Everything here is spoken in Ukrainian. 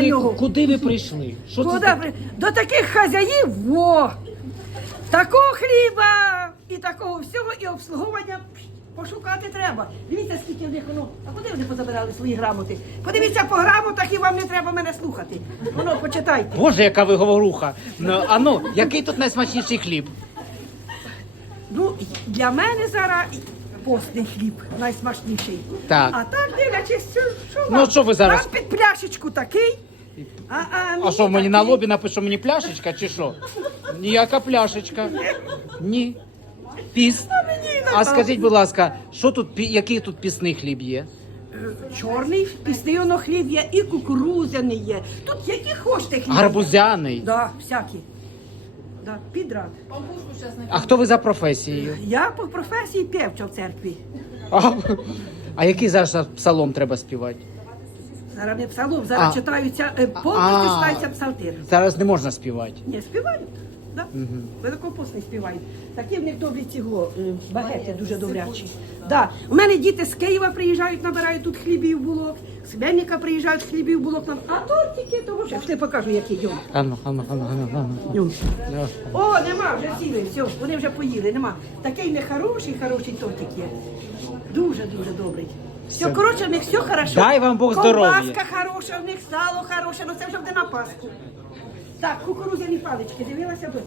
Для нього. Куди ви прийшли? Що це Куди таке? ви? До таких хазяїв, во! Такого хліба і такого всього, і обслуговування пошукати треба. Дивіться, скільки в них воно. А куди вони позабирали свої грамоти? Подивіться по грамотах і вам не треба мене слухати. Воно почитайте. Боже, яка ви говоруха. Ну, а ну, який тут найсмачніший хліб? Ну, для мене зараз постний хліб найсмачніший. Так. А так дивлячись, що, що Ну, вам? що ви зараз- Вам пляшечку такий. А, а, А що, мені на такий. лобі напишу, мені пляшечка чи що? Ніяка пляшечка. Ні. Піс. мені на А скажіть, будь ласка, що тут, пі- який тут пісний хліб є? Чорний пісний воно хліб є, і кукурузяний є. Тут які хочете хліб. Гарбузяний. Да, всякі. Да, підряд. А хто ви за професією? Я по професії певча в церкві. А, а який зараз псалом треба співати? Зараз не псалом, зараз А. читаються, е, повністю А. читається псалтир. Зараз не можна співати. Ні, співають. Да? Великопосний співають. Такі в них добрі цього е, багети дуже добрячі. Да. У мене діти з Києва приїжджають, набирають тут хлібів булок, з Бельника приїжджають хлібів булок. нам. А тортики, того що я покажу, які йдуть. Ану, ану, ану, ану, ану. Ну. Да. О, нема, вже сіли, все, вони вже поїли, нема. Такий не хороший, хороший тортик є. Дуже, дуже добрий. Все, Все. коротше, в них все хорошо. Дай вам Бог здоров'я. Колбаска хороша, в них сало хороше, ну це вже буде на Пасху. Так, кукурузяні палички, дивилася би.